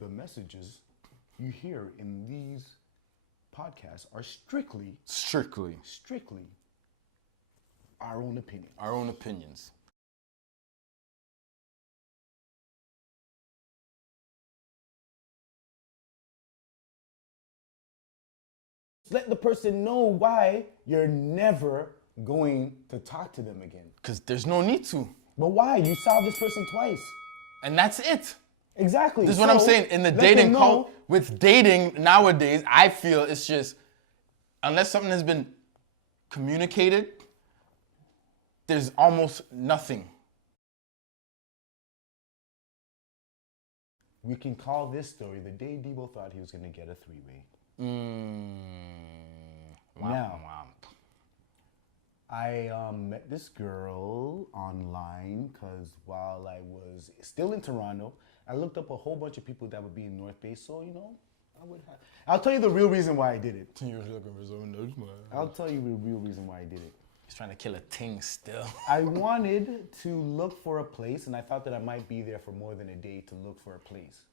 the messages you hear in these podcasts are strictly our own opinion. Our own opinions. Let the person know why you're never going to talk to them again. Because there's no need to. But why? You saw this person twice. And that's it. Exactly. This is what I'm saying. In the dating cult, with dating nowadays, I feel it's just, unless something has been communicated, there's almost nothing. We can call this story the day Debo thought he was going to get a three-way. Now, I met this girl online because while I was still in Toronto, I looked up a whole bunch of people that would be in North Bay. So, you know, I'll tell you the real reason why I did it. You're looking for someone else, man. I'll tell you the real reason why I did it. He's trying to kill a ting still. I wanted to look for a place, and I thought that I might be there for more than a day to look for a place.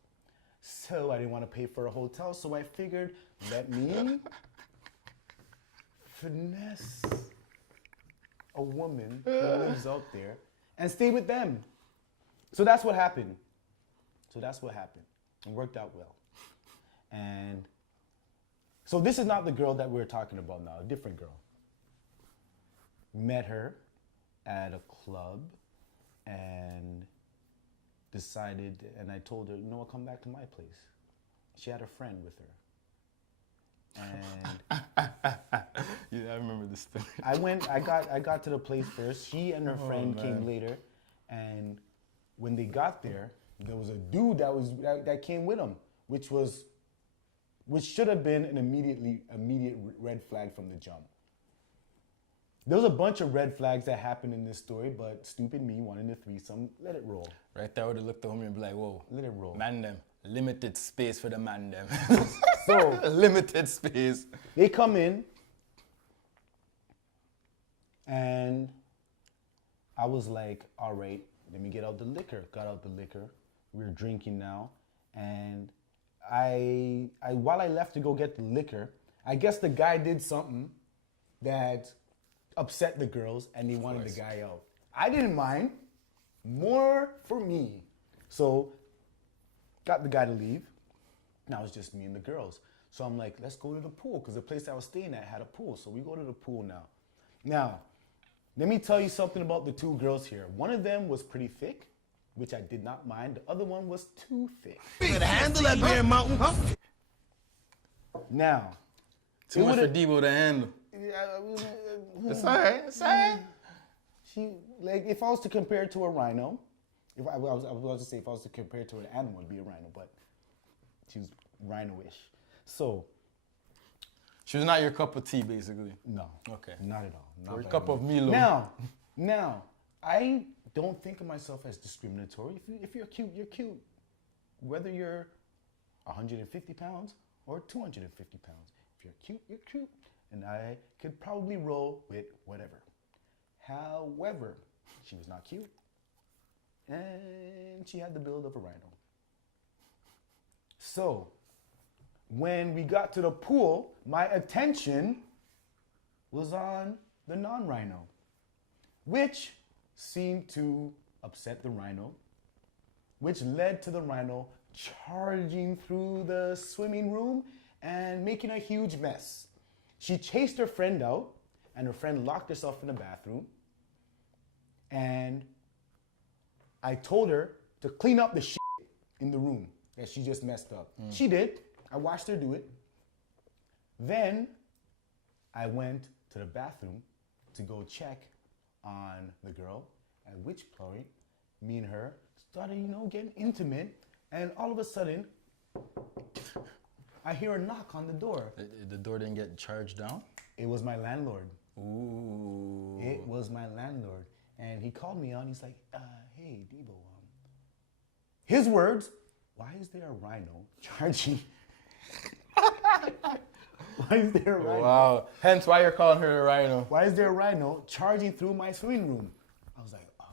So I didn't want to pay for a hotel, so I figured, let me finesse a woman who lives out there and stay with them. So that's what happened. It worked out well. And so this is not the girl that we're talking about now, a different girl. Met her at a club and decided, and I told her, you know what, come back to my place. She had a friend with her. And yeah, I remember this story. I got to the place first. She and her friend came later, and when they got there was a dude that came with them, which should have been an immediate red flag from the jump. There was a bunch of red flags that happened in this story, but stupid me wanting to threesome, let it roll. Right there, I would have looked at him and be like, whoa. Let it roll. Man them. Limited space for the man them. So, limited space. They come in, and I was like, all right, let me get out the liquor. Got out the liquor. We were drinking now. And I while I left to go get the liquor, I guess the guy did something that upset the girls, and they wanted the guy out. I didn't mind. More for me. So, got the guy to leave. Now it's just me and the girls. So I'm like, let's go to the pool, because the place I was staying at had a pool. So we go to the pool now. Now, let me tell you something about the two girls here. One of them was pretty thick, which I did not mind. The other one was too thick. You better handle that bear mountain, huh? Now, too much for Debo to handle. It's all right. It's all right. She, like, if I was to compare it to a rhino, if I was to say if I was to compare it to an animal, it'd be a rhino, but she was rhino-ish. So, she was not your cup of tea, basically. No. Okay. Not at all. Not or a cup of Milo. Now, I don't think of myself as discriminatory. If you're cute, you're cute. Whether you're 150 pounds or 250 pounds. If you're cute, you're cute. And I could probably roll with whatever. However, she was not cute. And she had the build of a rhino. So, when we got to the pool, my attention was on the non-rhino, which seemed to upset the rhino, which led to the rhino charging through the swimming room and making a huge mess. She chased her friend out, and her friend locked herself in the bathroom, and I told her to clean up the shit in the room that she just messed up. She did. I watched her do it. Then I went to the bathroom to go check on the girl, at which point me and her started, getting intimate, and all of a sudden, I hear a knock on the door. The door didn't get charged down? It was my landlord. Ooh. It was my landlord. And he called me out and he's like, hey, Debo, his words, why is there a rhino charging? Why is there a rhino? Wow. Hence why you're calling her a rhino. Why is there a rhino charging through my swimming room? I was like, oh.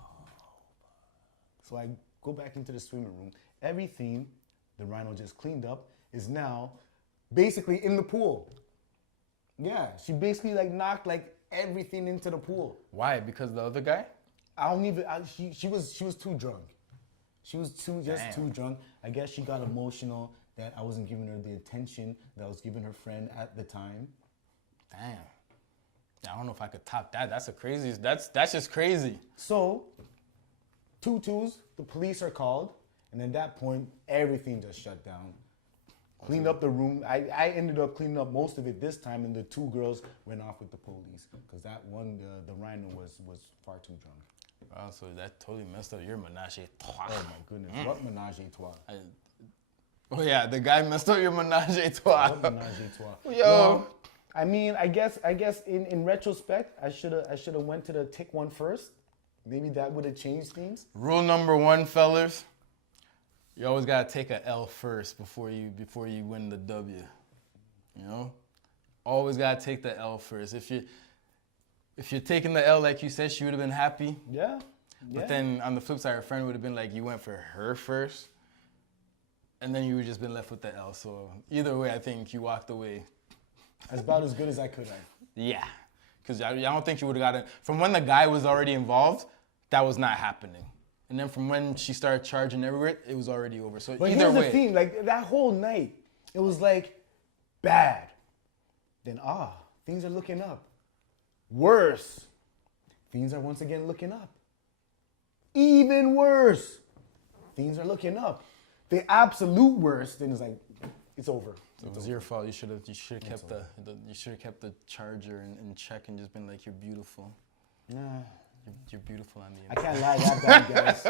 So I go back into the swimming room. Everything the rhino just cleaned up, is now basically in the pool. Yeah, she basically like knocked like everything into the pool. Why? Because the other guy? She was too drunk. She was too drunk. I guess she got emotional that I wasn't giving her the attention that I was giving her friend at the time. Damn. I don't know if I could top that. That's just crazy. So, 2-2s, the police are called, and at that point, everything just shut down. Cleaned up the room. I ended up cleaning up most of it this time, and the 2 girls went off with the police because that one, the rhino, was far too drunk. Wow, so that totally messed up your menage a trois. Oh my goodness, what menage a trois? Oh yeah, the guy messed up your menage a trois. What menage a trois? Yo. Well, I mean, I guess in retrospect, I should have went to the tick one first. Maybe that would have changed things. Rule number 1, fellas. You always gotta take a L first before you win the W. You know? Always gotta take the L first. If you're taking the L like you said, she would have been happy. Yeah. But then on the flip side, her friend would have been like, you went for her first. And then you would just been left with the L. So either way, I think you walked away. That's about as good as I could have. Yeah. Because I don't think you would have gotten, from when the guy was already involved, that was not happening. And then from when she started charging everywhere, it was already over. So But either here's way. the thing, like that whole night, it was like bad. Then things are looking up. Worse. Things are once again looking up. Even worse. Things are looking up. The absolute worst, then it's like, it's over. So it was your fault. You should have kept the charger in check and just been like, you're beautiful. Nah. You're beautiful on the I inside. can't lie that bad, guys.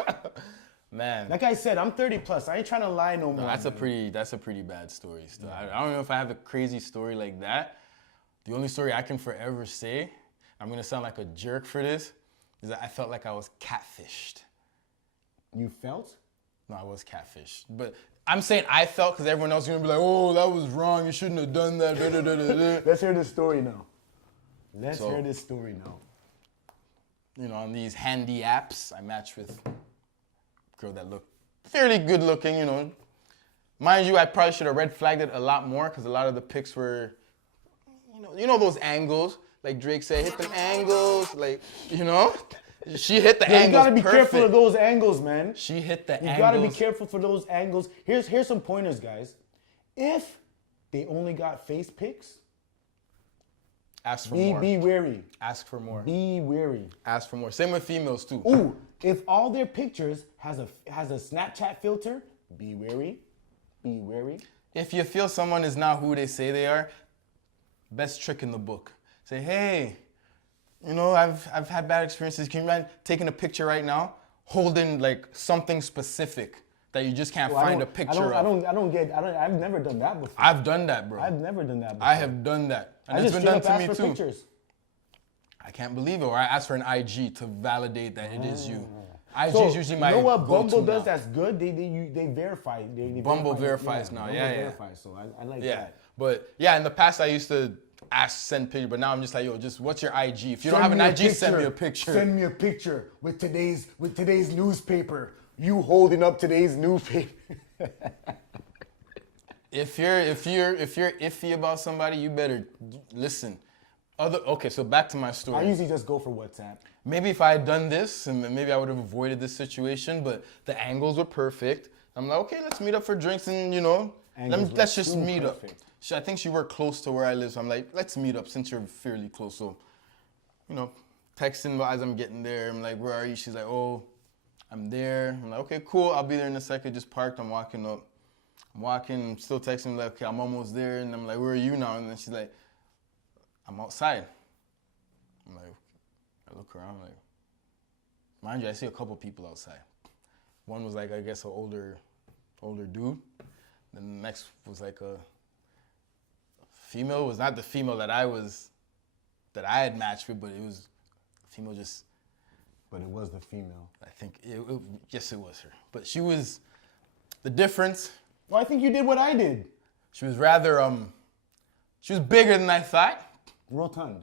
Man. Like I said, I'm 30 plus. I ain't trying to lie no more. That's a pretty bad story still. Yeah. I don't know if I have a crazy story like that. The only story I can forever say, I'm gonna sound like a jerk for this, is that I felt like I was catfished. You felt? No, I was catfished. But I'm saying I felt because everyone else is gonna be like, oh, that was wrong, you shouldn't have done that. Da, da, da, da, da. Let's hear this story now. Let's So- hear this story now. You know, on these handy apps, I matched with a girl that looked fairly good looking, you know. Mind you, I probably should have red flagged it a lot more because a lot of the pics were, you know those angles, like Drake said, hit them angles, like, you know. She hit the Yeah, angles you gotta be perfect. careful of those angles, man. She hit the You angles. gotta be careful for those angles. Here's some pointers, guys. If they only got face pics, Ask for more. be wary. Ask for more. Be wary. Ask for more. Same with females too. Ooh, if all their pictures has a Snapchat filter, be wary. Be wary. If you feel someone is not who they say they are, best trick in the book. Say, hey, you know, I've had bad experiences. Can you mind taking a picture right now, holding like something specific that you just can't find a picture of? I've never done that before. I've done that, bro. I've never done that before. I have done that. And I it's just been straight done up to me asked for too. pictures. I can't believe it. Or I ask for an IG to validate that it is you. IG So, is usually my you know what go-to Bumble does now. that's good? They verify. They Bumble verify, verifies now. Bumble Yeah, yeah. verifies, so I like Yeah, that. but yeah, in the past I used to send pictures, but now I'm just like, yo, just what's your IG? If you don't have an IG, send me a picture. Send me a picture with today's newspaper. You holding up today's newspaper. If you're iffy about somebody, you better listen. Okay, so back to my I story. usually just go for WhatsApp. Maybe if I had done this, and maybe I would have avoided this situation, but the angles were perfect. I'm like, okay, let's meet up for drinks and, you know, Angles were let's just too meet perfect. up. I think she worked close to where I live, so I'm like, let's meet up since you're fairly close. So, you know, texting as I'm getting there. I'm like, where are you? She's like, oh, I'm there. I'm like, okay, cool. I'll be there in a second. Just parked. I'm walking up. I'm still texting, like, okay, I'm almost there. And I'm like, where are you now? And then she's like, I'm outside. I'm like, I look around, like, mind you, I see a couple people outside. One was like, I guess, an older dude. Then the next was like a female. It was not the female that I had matched with, but it was a female just. But it was the female. I think, yes, it was her. But she was, the difference, Well, I think you did what I did. she was rather, she was bigger than I thought. Rotund.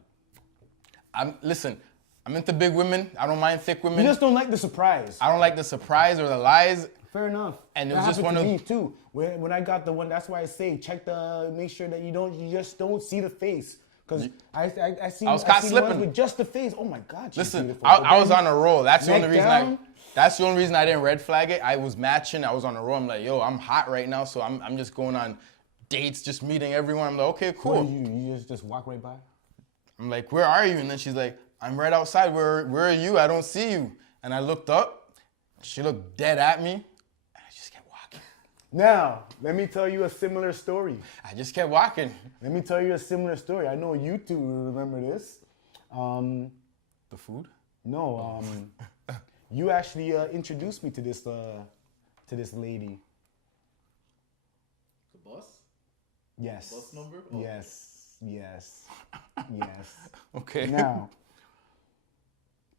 Listen, I'm into big women. I don't mind thick women. You just don't like the surprise. I don't like the surprise or the lies. Fair enough. And it That was just happened one to of- me too. When I got the one, that's why I say make sure that you just don't see the face. Because I seen I was caught seen slipping. ones with just the face. Oh my God, she's Listen, beautiful. I was on a roll. That's the neck only reason down. That's the only reason I didn't red flag it. I was matching. I was on a roll. I'm like, yo, I'm hot right now, so I'm just going on dates, just meeting everyone. I'm like, okay, cool. You just walk right by? I'm like, where are you? And then she's like, I'm right outside. Where are you? I don't see you. And I looked up. She looked dead at me. I just kept walking. Now, let me tell you a similar story. I just kept walking. Let me tell you a similar story. I know you two remember this. The food? No, you actually introduced me to this lady. The boss? Yes. Boss number? Oh. Yes. Okay. Now,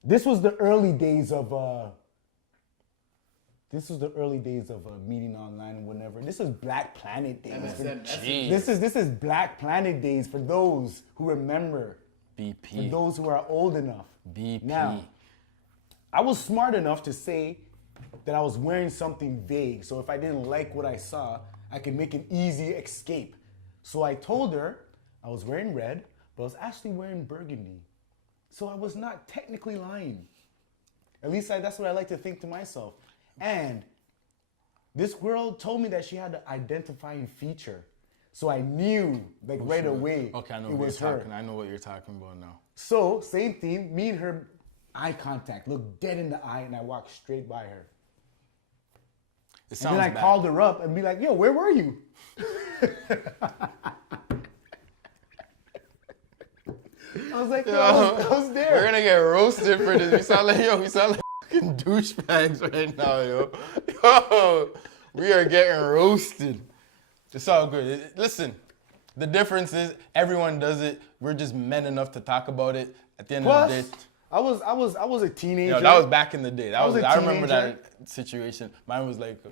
this was the early days of meeting online and whatever. This is Black Planet days. Jeez. This is Black Planet days for those who remember. BP. For those who are old enough. BP. Now, I was smart enough to say that I was wearing something vague. So if I didn't like what I saw, I could make an easy escape. So I told her I was wearing red, but I was actually wearing burgundy. So I was not technically lying. At least that's what I like to think to myself. And this girl told me that she had an identifying feature. So I knew, right away, Okay, I know it what was you're her. talking. I know what you're talking about now. So, same thing, me and her, eye contact, look dead in the eye, and I walked straight by her. It And sounds then I bad. called her up and be like, yo, where were you? I was like, yo, I was there. We're gonna get roasted for this. We sound like fucking douchebags right now, yo. Yo, we are getting roasted. It's all good. Listen, the difference is everyone does it. We're just men enough to talk about it. At the end of the Plus, day, I was a teenager. yo, that was back in the day. was a I remember teenager. that situation. Mine was like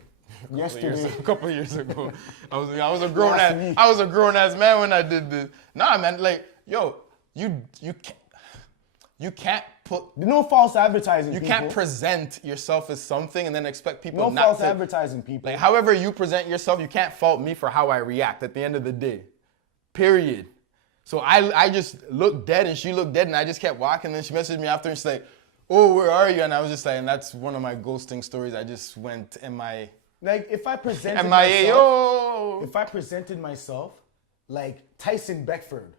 Yesterday. a couple of years ago. I was a Last week. grown ass man when I did this. Nah, man, like, yo, you can't put No false advertising, you people. can't present yourself as something and then expect people No not false to. advertising, people. Like, however you present yourself, you can't fault me for how I react at the end of the day. Period. So I just looked dead and she looked dead and I just kept walking. And then she messaged me after and she's like, oh, where are you? And I was just like, and that's one of my ghosting stories. I just went MIA. Like, if I presented MIA, myself, yo. if I presented myself like Tyson Beckford,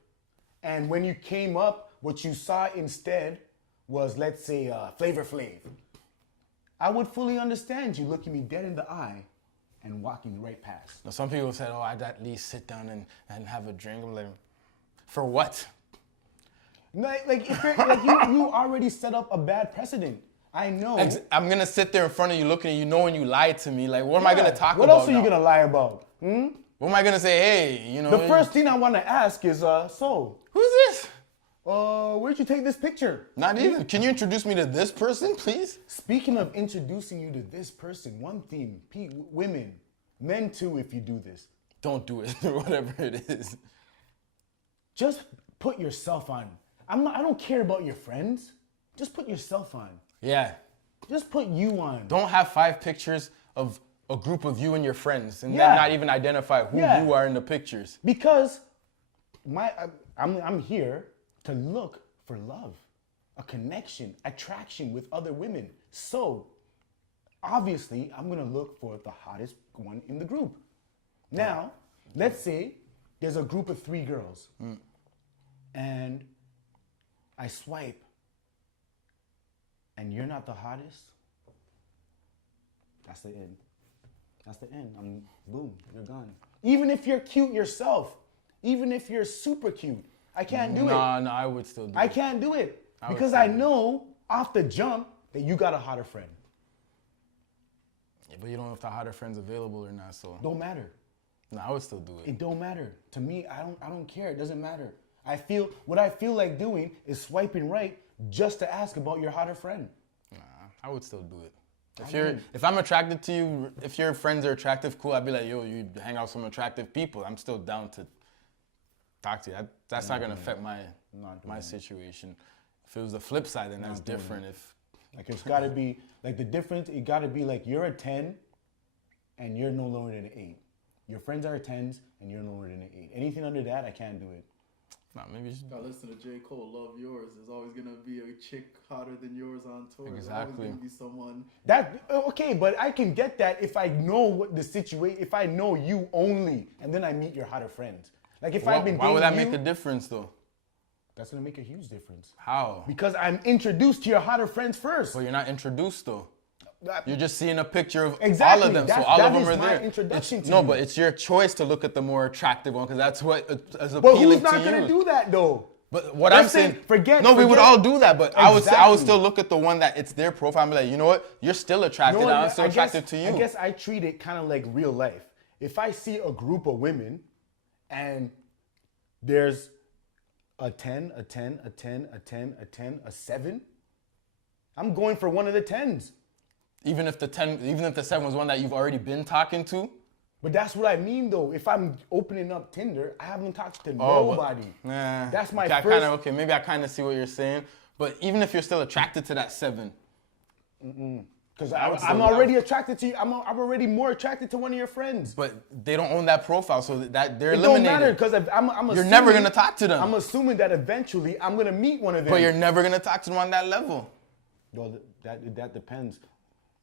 and when you came up, what you saw instead was, let's say, Flavor Flav, I would fully understand you looking me dead in the eye and walking right past. Now, some people said, oh, I'd at least sit down and have a drink. I'm like, for what? Like if you're, like you already set up a bad precedent. I know. I'm gonna sit there in front of you looking at you knowing you lied to me. Like, what am I gonna talk what about? else are you now? gonna lie about? What am I gonna say? Hey, you know. The first thing I want to ask is, so, Who's this? where'd you take this picture? Not even. Can you introduce me to this person, please? Speaking of introducing you to this person, one thing, women, men too, if you do this, Don't do it. Whatever it is. just put yourself on. I don't care about your friends. Just put yourself on. Yeah. Just put you on. Don't have 5 pictures of a group of you and your friends and Yeah. then not even identify who Yeah. you are in the pictures. Because I'm here to look for love, a connection, attraction with other women. So, obviously, I'm gonna look for the hottest one in the group. Now, let's say there's a group of 3 girls, and I swipe, and you're not the hottest. That's the end. That's the end. Boom, you're gone. Even if you're cute yourself, even if you're super cute, I can't do it. No, I would still do I it. can't do it would because still I do it. know off the jump that you got a hotter friend. Yeah, but you don't know if the hotter friend's available or not, so. Don't matter. No, I would still do it. It don't matter. To me, I don't care. It doesn't matter. What I feel like doing is swiping right just to ask about your hotter friend. Nah, I would still do it. If I'm attracted to you, if your friends are attractive, cool. I'd be like, yo, you hang out with some attractive people. I'm still down to talk to you. That's not gonna affect my situation. If it was the flip side, then that's different. Like it's gotta be like the difference. It gotta be like you're a 10, and you're no longer than an 8. Your friends are 10s, and you're lower than an 8. Anything under that, I can't do it. Nah, maybe you should. Gotta listen to J. Cole, Love Yours. There's always gonna be a chick hotter than yours on tour. There's Exactly. always gonna be someone. That okay, but I can get that if I know what the situation. If I know you only, and then I meet your hotter friends. Like if I've been Why would dating that you, make a difference though? that's gonna make a huge difference. How? Because I'm introduced to your hotter friends first. But you're not introduced though. You're just seeing a picture of Exactly. all of them, so That all of is them are my there. introduction to No, you. but it's your choice to look at the more attractive one because that's what is But appealing who's not to you. gonna do that though? But what Let's I'm say, saying, we would all do that. But I would Exactly. still look at the one that it's their profile and be like, you know what? You're still attracted. I'm still attracted to you. I guess I treat it kind of like real life. If I see a group of women and there's a 10, a 10, a 10, a 10, a 10, a 7, I'm going for one of the 10s. Even if the 7 was one that you've already been talking to. But that's what I mean though. If I'm opening up Tinder, I haven't talked to Oh, but- nobody. Nah. That's my okay, first. maybe I kind of see what you're saying. But even if you're still attracted to that 7, Because I would I'm still- already attracted to you. I'm already more attracted to one of your friends. but they don't own that profile, so that they're It don't eliminated. matter because I'm You're assuming, never gonna talk to them. I'm assuming that eventually I'm gonna meet one of them. But you're never gonna talk to them on that level. Well, that depends.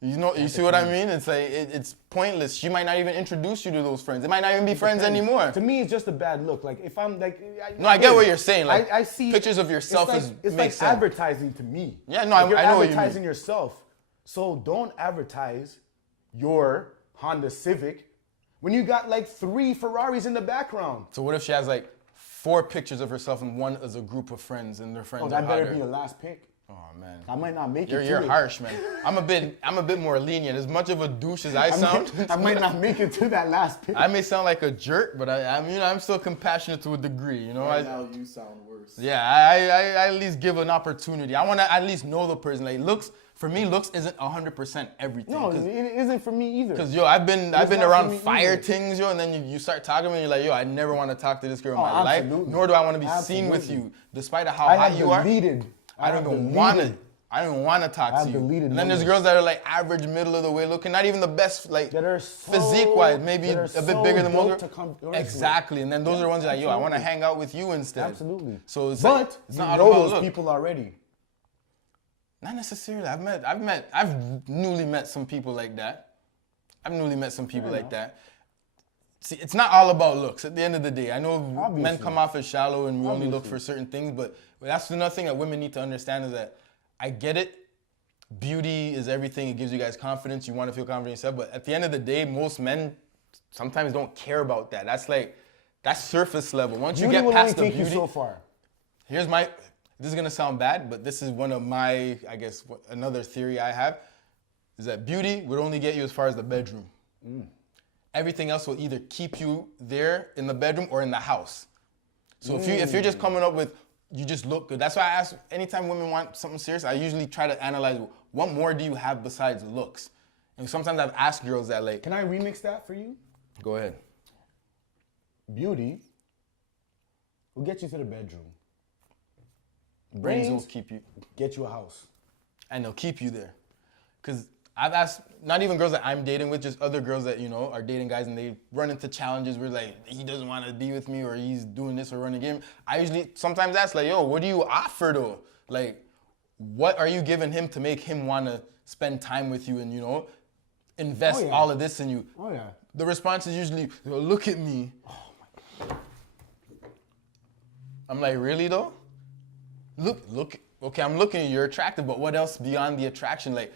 You know, you see what I mean? It's like it's pointless. She might not even introduce you to those friends. They might not even be friends anymore. To me, it's just a bad look. Like if I'm like, No, I get what you're saying. Like I see pictures of yourself it's makes like sense. advertising to me. Yeah, no, Like, you're I know what you mean. advertising yourself. So don't advertise your Honda Civic when you got like 3 Ferraris in the background. So what if she has like 4 pictures of herself and one as a group of friends and their friends Oh, are that better hotter? be the last pick. Oh man. I might not make it. You're to it. harsh, man. I'm a bit more lenient. As much of a douche as I sound, I might not make it to that last pick. I may sound like a jerk, but I'm still compassionate to a degree. You know, Right now, you sound worse. yeah, I at least give an opportunity. I want to at least know the person. Like looks, for me, looks isn't 100% everything. No, it isn't for me either. Cause I've been not for around me fire either. things, and then you start talking to me, and you're like, I never want to talk to this girl in my absolutely. life, nor do I want to be seen with Absolutely. you, despite of how I hot have you are. deleted. I don't even want to. I don't even want to talk I to have you. deleted And then there's numbers. girls that are like average, middle of the way looking, not even the best, like That are so- physique-wise, maybe that a are bit so bigger than most. dope to converse with. Exactly, and then those are the ones that are like, I want to absolutely. hang out with you instead. Absolutely. So it's but like, it's you not know all about those look. people already. Not necessarily. I've newly met some people like that. I've newly met some people like that. See, it's not all about looks at the end of the day. I know men Obviously. come off as shallow and we only look Obviously. for certain things, but that's another thing that women need to understand is that I get it. Beauty is everything. It gives you guys confidence. You want to feel confident in yourself, but at the end of the day, most men sometimes don't care about that. That's surface level. Once Beauty you get will past only the take beauty, you so far. this is gonna sound bad, but this is one of my, I guess, another theory I have, is that beauty would only get you as far as the bedroom. Everything else will either keep you there in the bedroom or in the house. So if you're just coming up with, you just look good. That's why I ask, anytime women want something serious, I usually try to analyze, what more do you have besides looks? And sometimes I've asked girls that, like, Can I remix that for you? go ahead. Beauty will get you to the bedroom. Brains will Brains keep you, get you a house. and they'll keep you there. Because I've asked, not even girls that I'm dating with, just other girls that, are dating guys and they run into challenges where like, he doesn't want to be with me or he's doing this or running a game. I usually sometimes ask like, yo, what do you offer though? Like, what are you giving him to make him want to spend time with you and, invest Oh, yeah. all of this in you? Oh yeah. The response is usually, "Yo, look at me." I'm like, really though? Look, okay, I'm looking at you, you're attractive, but what else beyond the attraction? Like,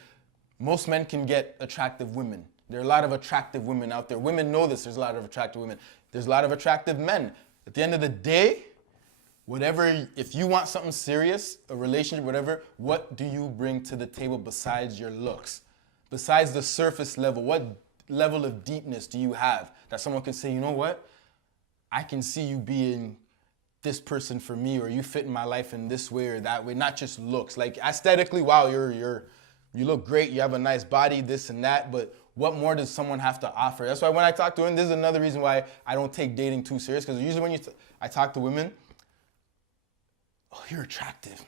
most men can get attractive women. There are a lot of attractive women out there. Women know this, there's a lot of attractive women. There's a lot of attractive men. At the end of the day, if you want something serious, a relationship, whatever, what do you bring to the table besides your looks? Besides the surface level, what level of deepness do you have that someone can say, you know what? I can see you being this person for me, or you fit in my life in this way or that way, not just looks. Like aesthetically, wow, you look great, you have a nice body, this and that, but what more does someone have to offer? That's why when I talk to women, this is another reason why I don't take dating too serious, because usually when I talk to women, oh, you're attractive.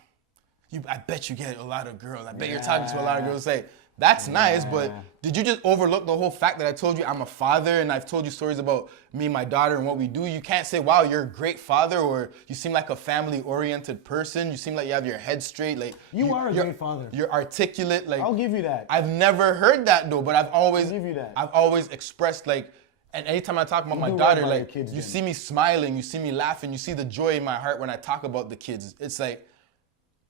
I bet you get a lot of girls. I bet you're talking to a lot of girls. Say, That's nice, but did you just overlook the whole fact that I told you I'm a father and I've told you stories about me and my daughter and what we do? You can't say, wow, you're a great father, or you seem like a family-oriented person. You seem like you have your head straight. Like You are a great father. You're articulate. Like I'll give you that. I've never heard that though, but I'll give you that. I've always expressed like, and anytime I talk about my do daughter, right by your like kids, you then. see me smiling, you see me laughing, you see the joy in my heart when I talk about the kids. It's like,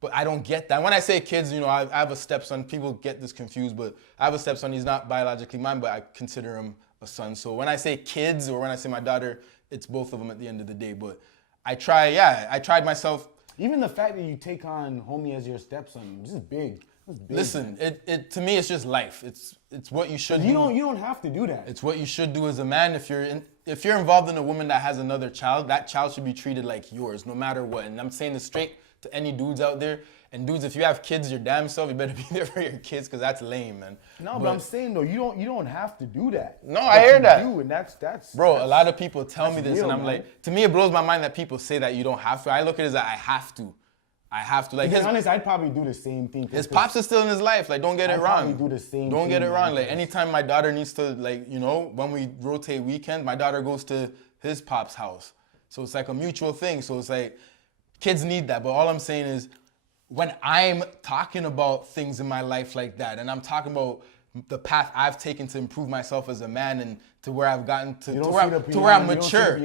but I don't get that. When I say kids, you know, I have a stepson. People get this confused, but I have a stepson. He's not biologically mine, but I consider him a son. So when I say kids or when I say my daughter, it's both of them at the end of the day. But I tried myself. Even the fact that you take on homie as your stepson, this is big. This is big. Listen, it to me, it's just life. It's what you should do. You don't have to do that. It's what you should do as a man. If you're involved in a woman that has another child, that child should be treated like yours, no matter what. And I'm saying this straight to any dudes out there. And dudes, if you have kids your damn self, you better be there for your kids, because that's lame, man. No, but I'm saying though, you don't have to do that. No, I hear that. You do, and that's bro. A lot of people tell me this, real, and I'm man. like, to me, it blows my mind that people say that you don't have to. I look at it as that I have to. Like To be honest, I'd probably do the same thing. his pops is still in his life. Like, don't get it I'd wrong. probably do the same Don't get thing, it wrong. man, Like, anytime my daughter needs to, like, you know, when we rotate weekends, my daughter goes to his pop's house. So it's like a mutual thing. So it's like, kids need that. But all I'm saying is, when I'm talking about things in my life like that, and I'm talking about the path I've taken to improve myself as a man and to where I've gotten to where I'm mature.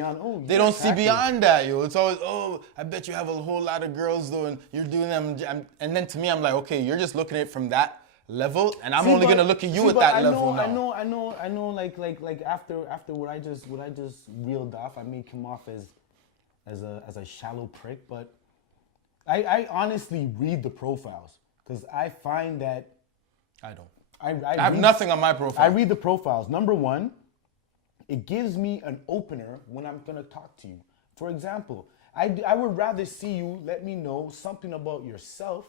They don't see beyond that, yo. It's always, oh, I bet you have a whole lot of girls though, and you're doing them. And then to me, I'm like, okay, you're just looking at it from that level, and I'm only gonna look at you at that level now. I know. Like after what I just reeled off, I may come off as a shallow prick, but I honestly read the profiles because I find that I don't. I have nothing on my profile. I read the profiles. Number one, it gives me an opener when I'm gonna talk to you. For example, I would rather see you let me know something about yourself,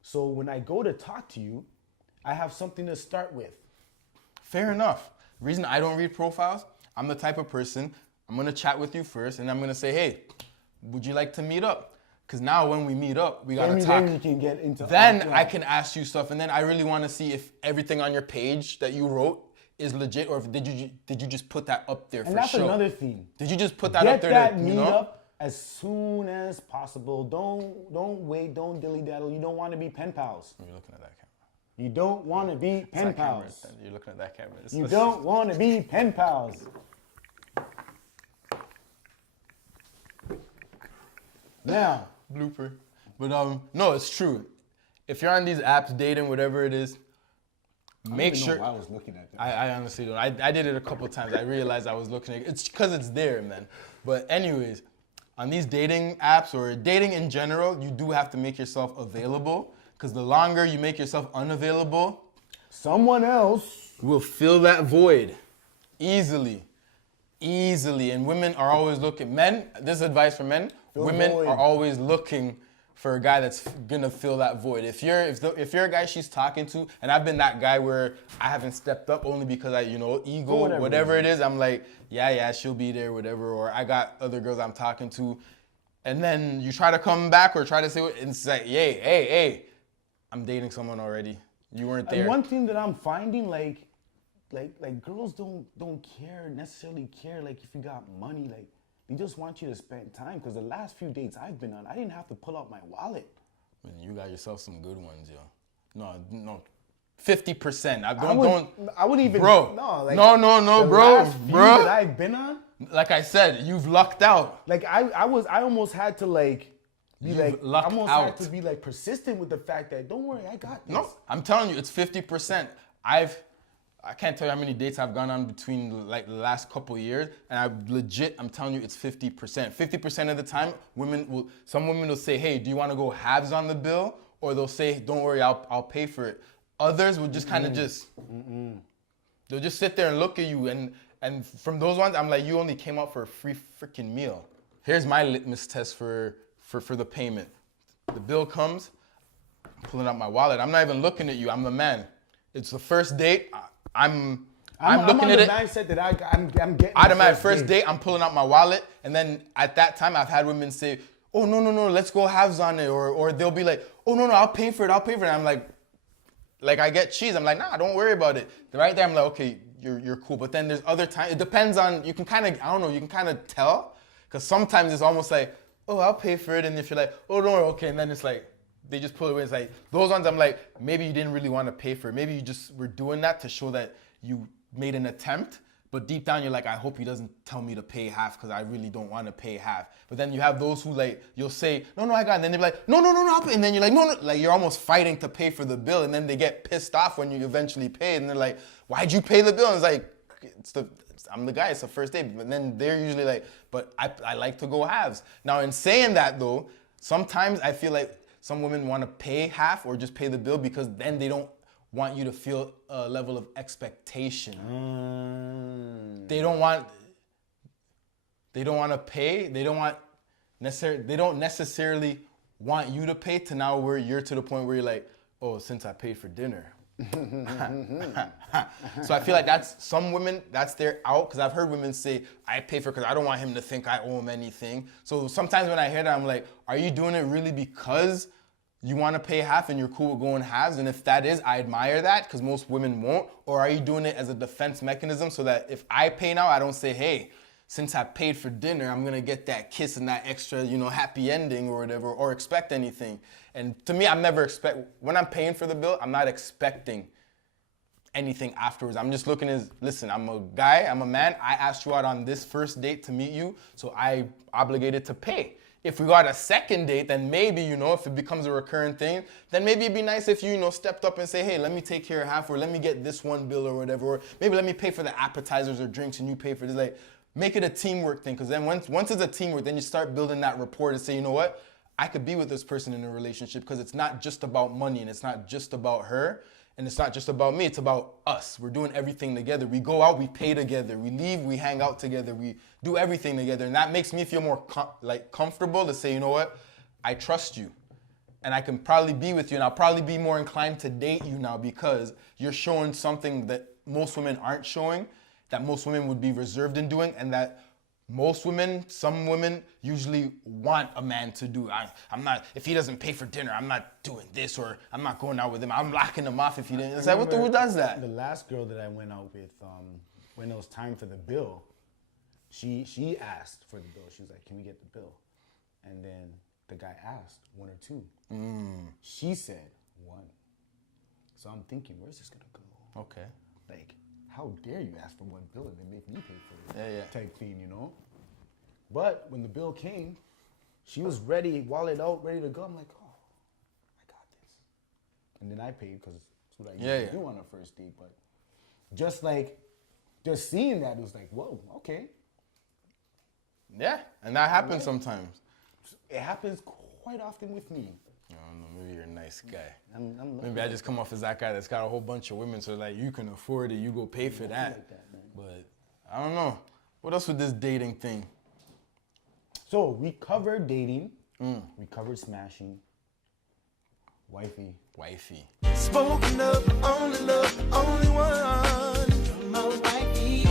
so when I go to talk to you, I have something to start with. Fair enough. The reason I don't read profiles, I'm the type of person, I'm gonna chat with you first, and I'm gonna say, hey, would you like to meet up? Because now when we meet up, we gotta talk. Then you can get into. Then I can ask you stuff, and then I really want to see if everything on your page that you wrote is legit, or if did you just put that up there for show? And that's another thing. Did you just put that Get up there? that to, meet you know? up as soon as possible. Don't wait. Don't dilly daddle. You don't want to be pen pals. You're looking at that camera. You don't want to be pen That camera, pals. you're looking at that camera. You don't want to be pen pals. Now, blooper. But no, it's true. If you're on these apps, dating, whatever it is, make sure. I was looking at that. I honestly don't. I did it a couple of times. I realized I was looking at it. It's because it's there, man. But anyways, on these dating apps or dating in general, you do have to make yourself available. Because the longer you make yourself unavailable, someone else will fill that void easily. And women are always looking. Men, this is advice for men. Women are always looking for a guy that's gonna fill that void. If you're a guy she's talking to, and I've been that guy where I haven't stepped up only because ego, whatever it is, I'm like, yeah, she'll be there, whatever, or I got other girls I'm talking to, and then you try to come back or try to say, and it's like, hey, I'm dating someone already. You weren't there. And one thing that I'm finding, like girls don't necessarily care, like if you got money, like. They just want you to spend time, because the last few dates I've been on, I didn't have to pull out my wallet. Man, you got yourself some good ones, yo. No, 50%. I wouldn't even. Bro. No, like, no, the bro. last few that I've been on. Like I said, you've lucked out. Like I almost had to had to be like persistent with the fact that don't worry, I got this. No, I'm telling you, it's 50%. I can't tell you how many dates I've gone on between like the last couple years, and I'm telling you, it's 50%. 50% of the time, some women will say, hey, do you want to go halves on the bill? Or they'll say, don't worry, I'll pay for it. Others will just kind of they'll just sit there and look at you, and from those ones, I'm like, you only came out for a free freaking meal. Here's my litmus test for the payment. The bill comes, I'm pulling out my wallet. I'm not even looking at you, I'm the man. It's the first date. I'm looking at it. I'm on the mindset that I'm getting. Out of my first date, I'm pulling out my wallet, and then at that time, I've had women say, "Oh no, let's go halves on it," or they'll be like, "Oh no, I'll pay for it." And I'm like, like I get cheese, I'm like, nah, don't worry about it. Right there, I'm like, okay, you're cool. But then there's other times, it depends on, you can kind of, I don't know, you can kind of tell. Because sometimes it's almost like, oh, I'll pay for it. And if you're like, oh, don't worry, okay. And then it's like, they just pull it away. It's like, those ones I'm like, maybe you didn't really want to pay for it. Maybe you just were doing that to show that you made an attempt. But deep down, you're like, I hope he doesn't tell me to pay half because I really don't want to pay half. But then you have those who like, you'll say, no, I got it. And then they're like, no, I'll pay. And then you're like, no. Like you're almost fighting to pay for the bill. And then they get pissed off when you eventually pay. And they're like, why'd you pay the bill? And it's like, I'm the guy, it's the first date. But then they're usually like, but I like to go halves. Now in saying that though, sometimes I feel like some women want to pay half or just pay the bill because then they don't want you to feel a level of expectation. They don't want to pay. They don't necessarily want you to pay to now where you're to the point where you're like, oh, since I paid for dinner. So I feel like that's some women, that's their out, because I've heard women say, I pay for because I don't want him to think I owe him anything. So sometimes when I hear that, I'm like, are you doing it really because you want to pay half and you're cool with going halves? And if that is, I admire that because most women won't. Or are you doing it as a defense mechanism so that if I pay now, I don't say, hey, since I paid for dinner, I'm going to get that kiss and that extra, happy ending or whatever, or expect anything. And to me, when I'm paying for the bill, I'm not expecting anything afterwards. I'm just looking as, listen, I'm a guy, I'm a man. I asked you out on this first date to meet you, so I obligated to pay. If we got a second date, then maybe, if it becomes a recurrent thing, then maybe it'd be nice if you, stepped up and say, hey, let me take care of half, or let me get this one bill or whatever, or maybe let me pay for the appetizers or drinks and you pay for this. Like, make it a teamwork thing, because then once it's a teamwork, then you start building that rapport to say, you know what, I could be with this person in a relationship because it's not just about money and it's not just about her and it's not just about me, it's about us. We're doing everything together. We go out, we pay together. We leave, we hang out together. We do everything together. And that makes me feel more comfortable to say, you know what, I trust you. And I can probably be with you and I'll probably be more inclined to date you now because you're showing something that most women aren't showing, that most women would be reserved in doing, and that some women usually want a man to do. I'm not, if he doesn't pay for dinner, I'm not doing this, or I'm not going out with him. I'm locking him off if he didn't. It's like, who does that? The last girl that I went out with, when it was time for the bill, she asked for the bill. She was like, can we get the bill? And then the guy asked, one or two. She said, one. So I'm thinking, where's this gonna go? Okay. Like, how dare you ask for one bill and then make me pay for it? Yeah. Type thing, But when the bill came, she was ready, wallet out, ready to go. I'm like, oh, I got this. And then I paid because it's what I usually do on a first date. But just seeing that, it was like, whoa, okay. Yeah, and that happens sometimes. It happens quite often with me. I don't know, maybe you're a nice guy. I'm Maybe I just come off as that guy that's got a whole bunch of women, so like you can afford it, you go pay for that. Like that, man. But I don't know. What else with this dating thing? So we covered dating. We covered smashing. Wifey. Spoken of, only love, only one. My wifey.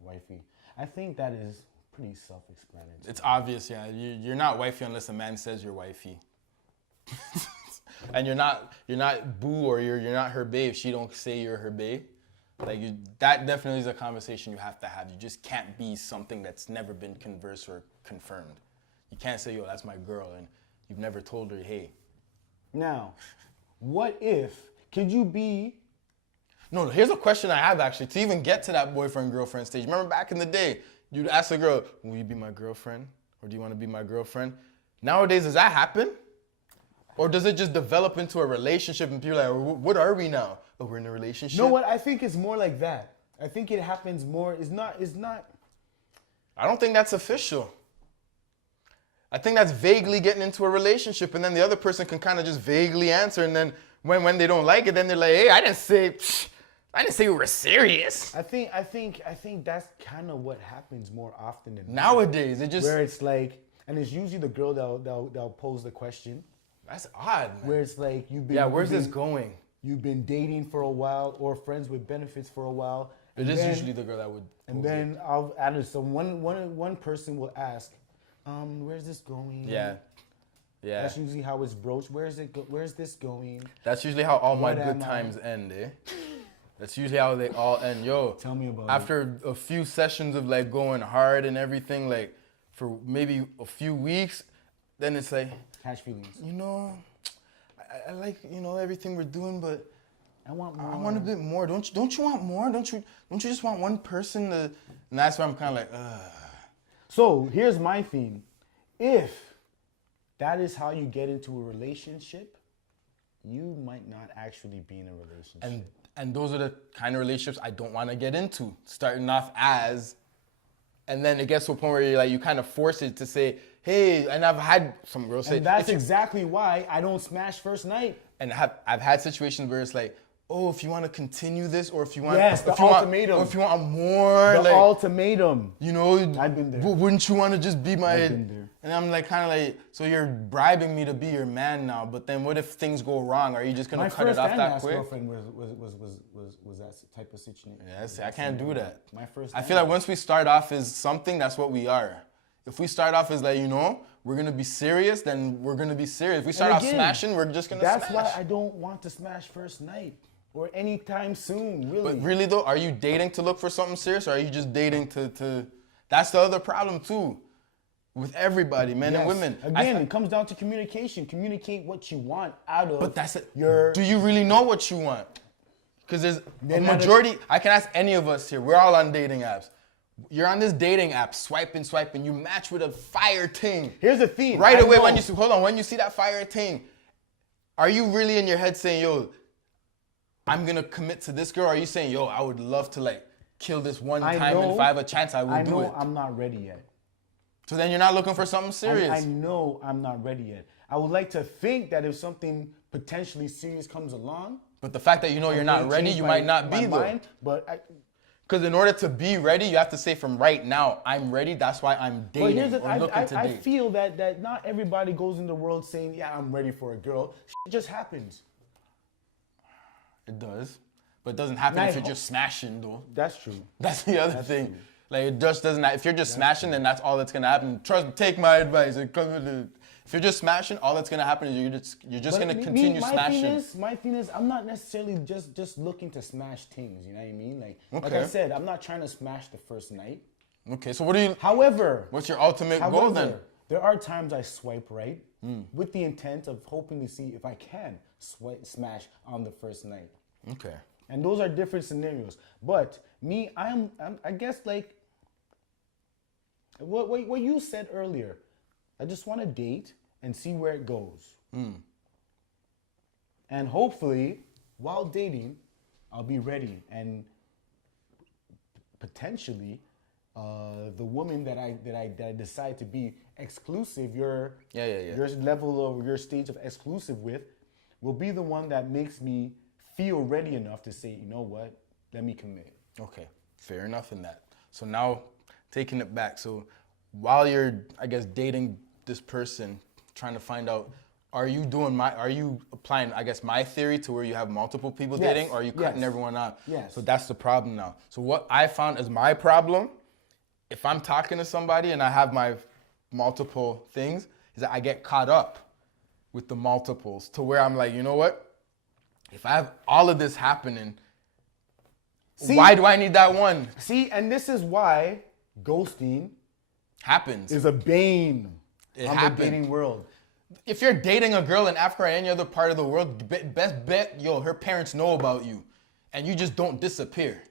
Wifey. I think that is pretty self-explanatory. It's obvious, yeah. You're not wifey unless a man says you're wifey. And you're not boo, or you're not her babe. She don't say you're her babe. Like that definitely is a conversation you have to have. You just can't be something that's never been conversed or confirmed. You can't say, yo, that's my girl, and you've never told her, hey. Now, what if, could you be? No, here's a question I have actually, to even get to that boyfriend-girlfriend stage. Remember back in the day, you'd ask a girl, will you be my girlfriend? Or do you want to be my girlfriend? Nowadays, does that happen? Or does it just develop into a relationship and people are like, what are we now? Oh, we're in a relationship? You know what? I think it's more like that. I think it happens more. It's not. I don't think that's official. I think that's vaguely getting into a relationship, and then the other person can kind of just vaguely answer, and then when they don't like it, then they're like, hey, I didn't say we were serious. I think that's kind of what happens more often than nowadays. It just where it's like, and it's usually the girl that'll pose the question. That's odd, man. Where it's like where's this going? You've been dating for a while or friends with benefits for a while. It is usually the girl that would. And then I'll add it. So one person will ask, where's this going? Yeah. Yeah. That's usually how it's broached. Where's this going? That's usually how all my What good am I? times end, eh? That's usually how they all end. Yo, Tell me about it. after a few sessions of like going hard and everything, like for maybe a few weeks, then it's like, Catch feelings. you know, I like, you know, everything we're doing, but I want more. I want a bit more. Don't you want more? Don't you just want one person to? And that's where I'm kind of like, So here's my theme. If that is how you get into a relationship, you might not actually be in a relationship. and those are the kind of relationships I don't want to get into. Starting off as, and then it gets to a point where you're like, you kind of force it to say, hey, and I've had some girls say, And that's if you- exactly why I don't smash first night. and I've had situations where it's like, oh, if you want to continue this, or if you want, Yes, the if you want- ultimatum. or if you want more, The like, ultimatum. you know, I've been there. Wouldn't you want to just be my? I've been there. And I'm like, kind of like, so you're bribing me to be your man now, but then what if things go wrong? Are you just gonna My cut it first off and that last quick? girlfriend was that type of situation. Yeah, see, I can't do that. My first. I and feel like last. once we start off as something, that's what we are. If we start off as like, you know, we're gonna be serious, then we're gonna be serious. If we start And off again, smashing, we're just gonna That's smash. why I don't want to smash first night or anytime soon. Really. But really though, are you dating to look for something serious, or are you just dating to? That's the other problem too, with everybody, men and Yes. women. Again, it comes down to communication. Communicate what you want out of. But that's it. Your. Do you really know what you want? Because there's a Then not a- majority. I can ask any of us here. We're all on dating apps. You're on this dating app, swiping. You match with a fire ting. Here's the thing. Right I away, know- when you see that fire ting, are you really in your head saying, yo, I'm gonna commit to this girl? Or are you saying, yo, I would love to like kill this one I time, and know- if I have a chance, I will I do know it. I'm not ready yet. So then you're not looking for something serious. I know I'm not ready yet. I would like to think that if something potentially serious comes along, But the fact that you know you're I not may ready, change you my- might not my be though. mind, but Because in order to be ready, you have to say from right now, I'm ready. That's why I'm but dating here's the, or looking to I date. feel that not everybody goes in the world saying, yeah, I'm ready for a girl. Shit just happens. It does. But it doesn't happen And I if you're hope- just smashing though. That's true. That's the other thing. Like it just doesn't. If you're just smashing, then that's all that's gonna happen. Trust me. Take my advice. If you're just smashing, all that's gonna happen is you're just But gonna continue smashing. My thing is, I'm not necessarily just looking to smash things. You know what I mean? Like I Okay. said, I'm not trying to smash the first night. Okay, so what do you? However, What's your ultimate goal then? there are times I swipe right with the intent of hoping to see if I can smash on the first night. Okay. And those are different scenarios. But me, I guess like what you said earlier. I just want to date and see where it goes. And hopefully, while dating, I'll be ready and potentially the woman that I decide to be exclusive, your level of your stage of exclusive with, will be the one that makes me feel ready enough to say, you know what, let me commit. Okay, fair enough in that. So now, taking it back, so while you're, I guess, dating this person, trying to find out, are you applying, I guess, my theory to where you have multiple people Yes, dating, or are you cutting yes, everyone out? yes. So that's the problem now. So what I found is my problem, if I'm talking to somebody and I have my multiple things, is that I get caught up with the multiples to where I'm like, you know what? If I have all of this happening, why do I need that one? See, and this is why ghosting Happens. is a bane It on happens. the dating world. If you're dating a girl in Africa or any other part of the world, best bet, her parents know about you. And you just don't disappear.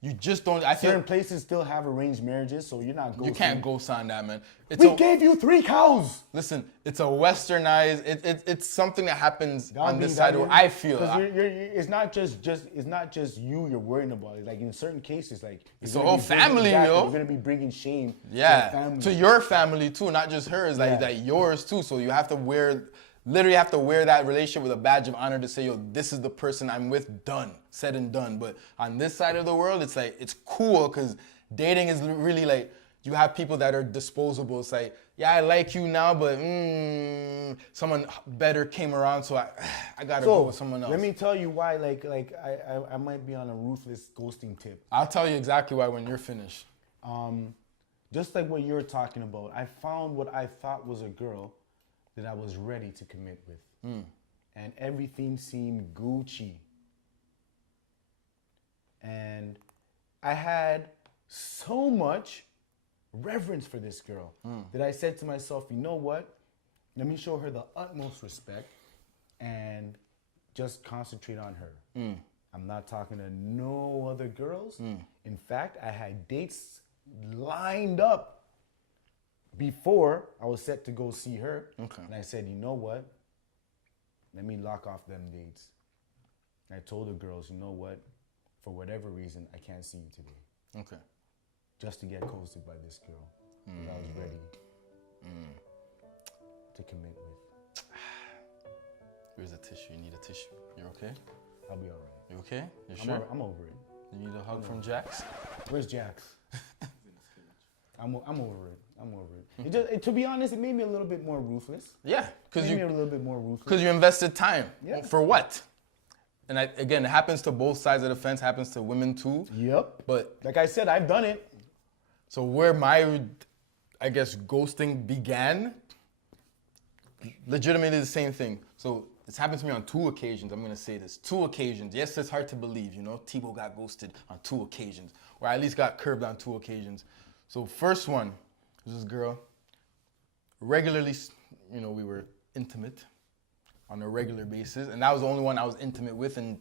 You just don't. I Certain feel places still have arranged marriages, so you're not ghosting. you can't ghost on that, man. We gave you 3 cows. Listen, it's a westernized, it's something that happens on this side where I feel. Because it's not just you you're worrying about. It's like in certain cases, like It's the whole family, yo. You're gonna be bringing shame Yeah, to the family. to your family too, not just hers, like yours too. So you have to literally have to wear that relationship with a badge of honor to say, yo, this is the person I'm with, done, said and done. But on this side of the world, it's like, it's cool because dating is really like, you have people that are disposable. It's like, yeah, I like you now, but someone better came around, so I gotta go with someone else. Let me tell you why, I might be on a ruthless ghosting tip. I'll tell you exactly why when you're finished. Just like what you're talking about, I found what I thought was a girl, that I was ready to commit with. And everything seemed Gucci. And I had so much reverence for this girl that I said to myself, you know what? Let me show her the utmost respect and just concentrate on her. I'm not talking to no other girls. In fact, I had dates lined up before I was set to go see her. Okay. And I said, you know what? Let me lock off them dates. I told the girls, you know what? For whatever reason, I can't see you today. Okay. Just to get coasted by this girl that I was ready to commit with. Where's the tissue? You need a tissue. You're okay? I'll be all right. You okay? You sure? I'm over it. You need a hug from Jax? Where's Jax? I'm over it. I'm over it. To be honest, it made me a little bit more ruthless. Yeah, because Made me a little bit more ruthless. Because you invested time. Yeah. For what? And again, it happens to both sides of the fence. Happens to women too. Yep. But Like I said, I've done it. so where my, I guess, ghosting began, legitimately the same thing. So it's happened to me on 2 occasions. I'm gonna say this: 2 occasions. Yes, it's hard to believe. You know, Tebow got ghosted on 2 occasions, or at least got curbed on 2 occasions. So first one was this girl. Regularly, you know, we were intimate on a regular basis, and that was the only one I was intimate with, and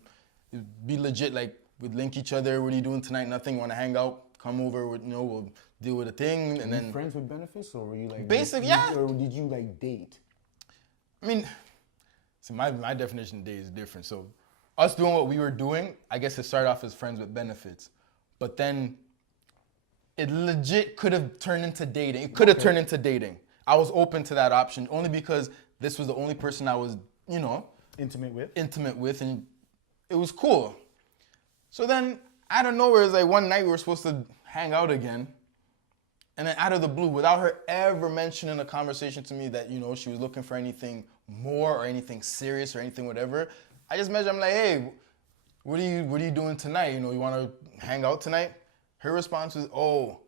it'd be legit. Like, we'd link each other. What are you doing tonight? Nothing. Want to hang out? Come over. You know, we'll deal with a thing, and Were then you friends with benefits, or were you like yeah. or did you like date? I mean, see, my definition of date is different. So us doing what we were doing, I guess it started off as friends with benefits, but then it legit could have turned into dating. It could have turned into dating. I was open to that option only because this was the only person I was, you know, Intimate with? and it was cool. So then, out of nowhere, it's like one night we were supposed to hang out again, and then out of the blue, without her ever mentioning a conversation to me that, you know, she was looking for anything more or anything serious or anything whatever, I just messaged, I'm like, hey, what are you doing tonight? You know, you want to hang out tonight? Her response was, oh,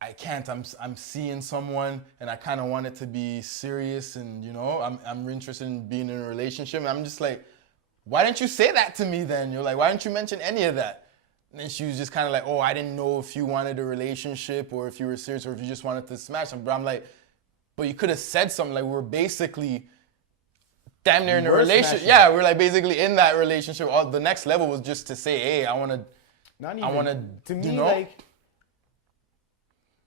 I can't. I'm seeing someone, and I kind of want it to be serious, and you know, I'm interested in being in a relationship. And I'm just like, why didn't you say that to me then? You're like, why didn't you mention any of that? And then she was just kind of like, oh, I didn't know if you wanted a relationship or if you were serious or if you just wanted to smash them. But I'm like, but you could have said something. Like, we're basically damn near in a relationship. smashing. Yeah, we're like basically in that relationship. The next level was just to say, hey, I want to. Not even. I want to. To me, you know? like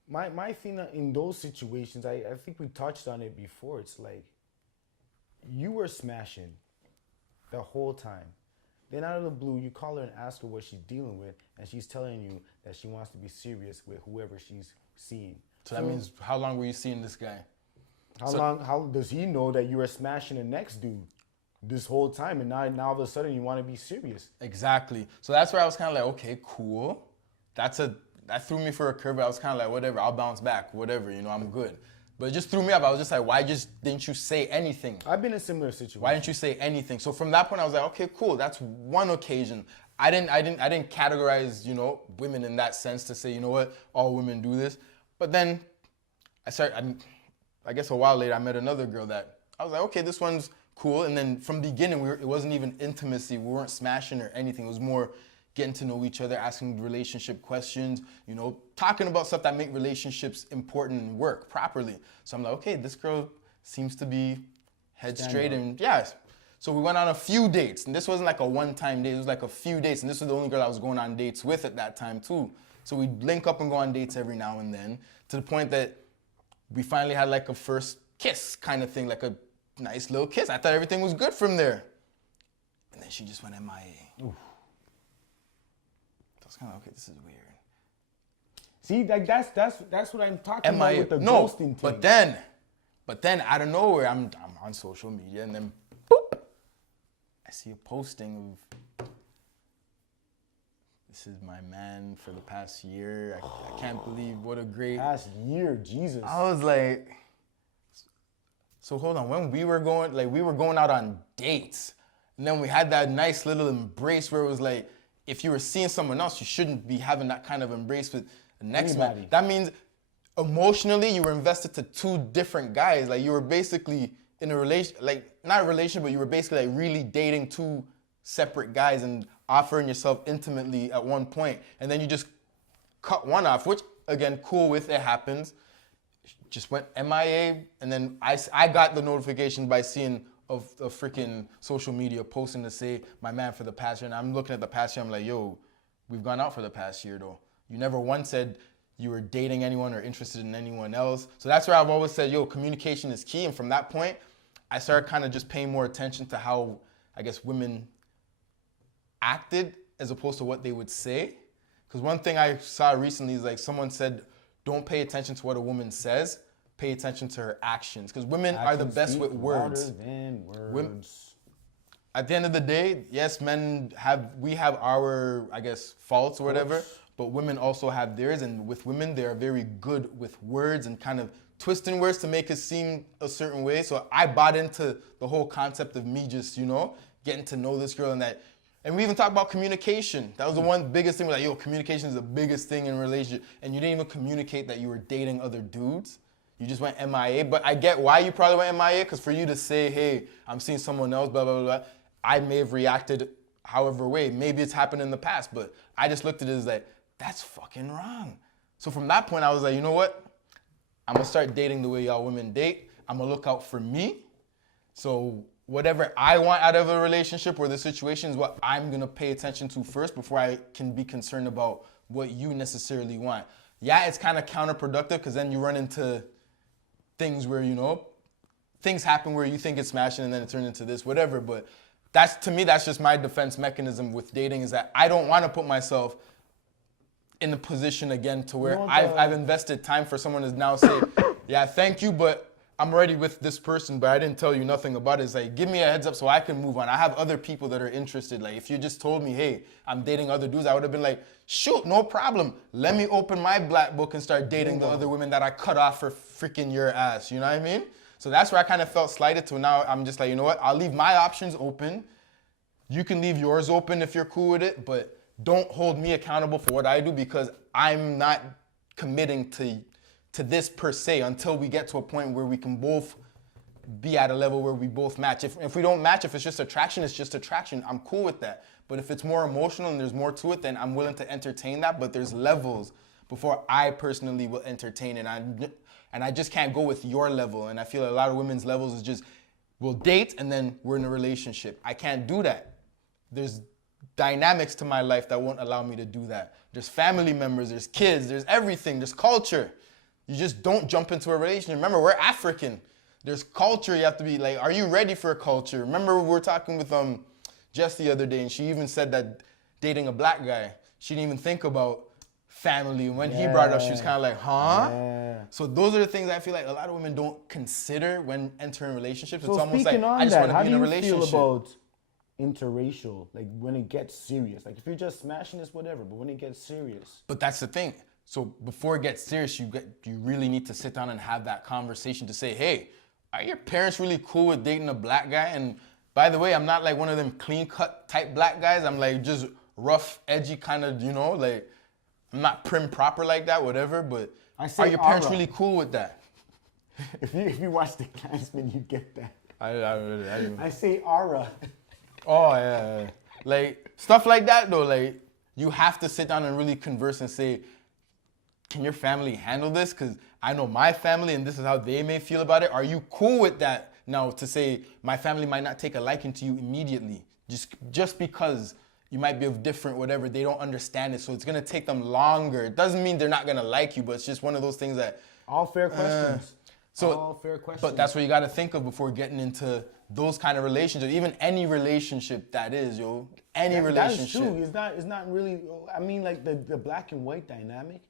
my thing in those situations, I think we touched on it before. It's like you were smashing the whole time. Then out of the blue, you call her and ask her what she's dealing with, and she's telling you that she wants to be serious with whoever she's seeing. So that means, how long were you seeing this guy? How does he know that you were smashing the next dude this whole time, and now all of a sudden you want to be serious? Exactly. So that's where I was kind of like, okay, cool. That threw me for a curve. I was kind of like, whatever, I'll bounce back, whatever, you know, I'm good. But it just threw me up. I was just like, why didn't you say anything? I've been in a similar situation. Why didn't you say anything? So from that point, I was like, okay, cool. That's one occasion. I didn't categorize, you know, women in that sense to say, you know what, all women do this. But then I guess a while later, I met another girl that I was like, okay, this one's cool. And then from the beginning, it wasn't even intimacy. We weren't smashing or anything. It was more getting to know each other, asking relationship questions, you know, talking about stuff that make relationships important and work properly. So I'm like, okay, this girl seems to be head straight, and yes. So we went on a few dates, and this wasn't like a one-time date. It was like a few dates, and this was the only girl I was going on dates with at that time too. So we'd link up and go on dates every now and then, to the point that we finally had like a first kiss kind of thing, like a nice little kiss. I thought everything was good from there. And then she just went MIA. Oof. I was kind of, okay, this is weird. See, like that's what I'm talking about with the ghosting thing. But then out of nowhere, I'm on social media, and then boop, I see a posting of, this is my man for the past year. I can't believe what a great past year, Jesus. I was like, so hold on. When we were going out on dates, and then we had that nice little embrace where it was like, if you were seeing someone else, you shouldn't be having that kind of embrace with the next man. That means emotionally you were invested to two different guys. Like you were basically in a relation, like not a relation, but you were basically like really dating two separate guys and offering yourself intimately at one point, and then you just cut one off, which again, cool with, it happens. Just went MIA, and then I got the notification by seeing a freaking social media posting to say my man for the past year, and I'm looking at the past year, I'm like, yo, we've gone out for the past year though. You never once said you were dating anyone or interested in anyone else. So that's where I've always said, yo, communication is key. And from that point, I started kind of just paying more attention to how, I guess, women acted as opposed to what they would say. Because one thing I saw recently is like someone said, don't pay attention to what a woman says, pay attention to her actions. Because women are the best with words. Louder than words. At the end of the day, yes, we have our, I guess, faults or whatever, but women also have theirs. And with women, they are very good with words and kind of twisting words to make it seem a certain way. So I bought into the whole concept of me just, getting to know this girl and that. And we even talked about communication. That was the one biggest thing. Like, yo, communication is the biggest thing in a relationship. And you didn't even communicate that you were dating other dudes. You just went MIA. But I get why you probably went MIA, because for you to say, hey, I'm seeing someone else, blah, blah, blah, I may have reacted however way. Maybe it's happened in the past, but I just looked at it as like, that's fucking wrong. So from that point, I was like, you know what? I'm gonna start dating the way y'all women date. I'm gonna look out for me. So whatever I want out of a relationship or the situation is what I'm gonna pay attention to first before I can be concerned about what you necessarily want. Yeah, it's kind of counterproductive because then you run into things where, things happen where you think it's smashing and then it turns into this, whatever. But to me, that's just my defense mechanism with dating, is that I don't want to put myself in a position again to where I've invested time for someone to now say, yeah, thank you, but I'm already with this person, but I didn't tell you nothing about it. It's like, give me a heads up so I can move on. I have other people that are interested. Like, if you just told me, hey, I'm dating other dudes, I would have been like, shoot, no problem. Let me open my black book and start dating the other women that I cut off for freaking your ass. You know what I mean? So that's where I kind of felt slighted to. Now I'm just like, you know what? I'll leave my options open. You can leave yours open if you're cool with it, but don't hold me accountable for what I do, because I'm not committing to this per se until we get to a point where we can both be at a level where we both match. If we don't match, if it's just attraction, it's just attraction. I'm cool with that. But if it's more emotional and there's more to it, then I'm willing to entertain that. But there's levels before I personally will entertain it. And I just can't go with your level. And I feel a lot of women's levels is just, we'll date and then we're in a relationship. I can't do that. There's dynamics to my life that won't allow me to do that. There's family members, there's kids, there's everything, there's culture. You just don't jump into a relationship. Remember, we're African. There's culture. You have to be like, are you ready for a culture? Remember, we were talking with Jess the other day, and she even said that dating a black guy, she didn't even think about family. When he brought it up, she was kind of like, huh? Yeah. So those are the things I feel like a lot of women don't consider when entering relationships. So it's almost like, speaking on I just that, want to how be do in a you relationship. feel about interracial? Like when it gets serious. Like if you're just smashing this, whatever, but when it gets serious. But that's the thing. So before it gets serious, you really need to sit down and have that conversation to say, hey, are your parents really cool with dating a black guy? And by the way, I'm not like one of them clean cut type black guys. I'm like just rough, edgy kind of, like I'm not prim proper like that, whatever. But are your parents really cool with that? If you watch The Klansman, you get that. I say aura. Oh, yeah. Like, stuff like that, though, like, you have to sit down and really converse and say, can your family handle this? Because I know my family, and this is how they may feel about it. Are you cool with that now to say, my family might not take a liking to you immediately, just because you might be of different whatever, they don't understand it, so it's going to take them longer. It doesn't mean they're not going to like you, but it's just one of those things that... All fair questions. All fair questions. But that's what you got to think of before getting into those kind of relationships, even any relationship that is, any relationship. That's true. It's not really, I mean, like the black and white dynamic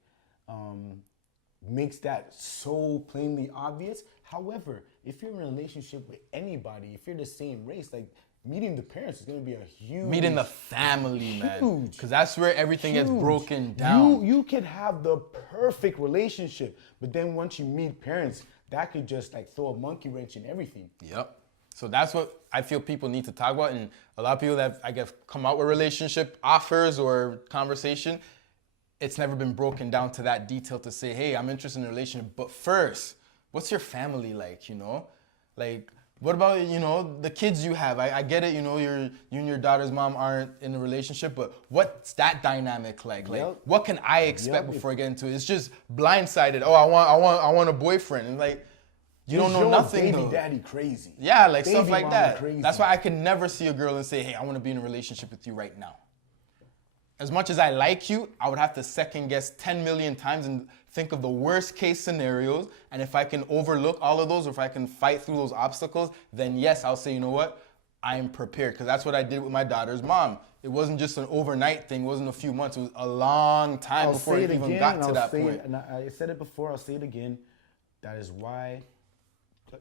makes that so plainly obvious. However, if you're in a relationship with anybody, if you're the same race, like meeting the parents is going to be a huge... Meeting the family, man. Because that's where everything gets broken down. You could have the perfect relationship, but then once you meet parents, that could just like throw a monkey wrench in everything. Yep. So that's what I feel people need to talk about. And a lot of people that I guess come out with relationship offers or conversation, it's never been broken down to that detail to say, hey, I'm interested in a relationship, but first, what's your family like, you know? Like, what about, you know, the kids you have? I get it, you know, you and your daughter's mom aren't in a relationship, but what's that dynamic like? Like, Yep. what can I expect Yep. before I get into it? It's just blindsided. Oh, I want a boyfriend. And like, you don't Is know your nothing baby though. daddy crazy? Yeah, like Baby stuff like mama that. crazy. That's why I can never see a girl and say, hey, I want to be in a relationship with you right now. As much as I like you, I would have to second guess 10 million times and think of the worst case scenarios. And if I can overlook all of those, or if I can fight through those obstacles, then yes, I'll say, you know what? I'm prepared. Because that's what I did with my daughter's mom. It wasn't just an overnight thing. It wasn't a few months. It was a long time before it even got to that point. And I said it before, I'll say it again. That is why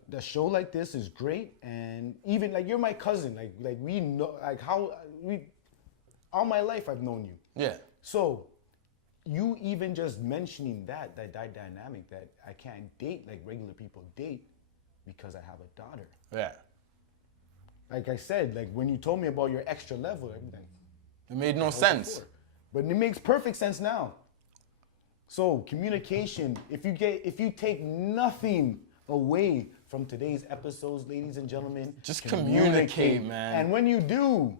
the show like this is great. And even like you're my cousin. Like we know, like how we, all my life I've known you. Yeah. So you even just mentioning that dynamic that I can't date like regular people date because I have a daughter. Yeah. Like I said, like when you told me about your extra level, I'm like, It made no sense. but it makes perfect sense now. So communication, if you take nothing away from today's episodes, ladies and gentlemen, Just communicate, man. And when you do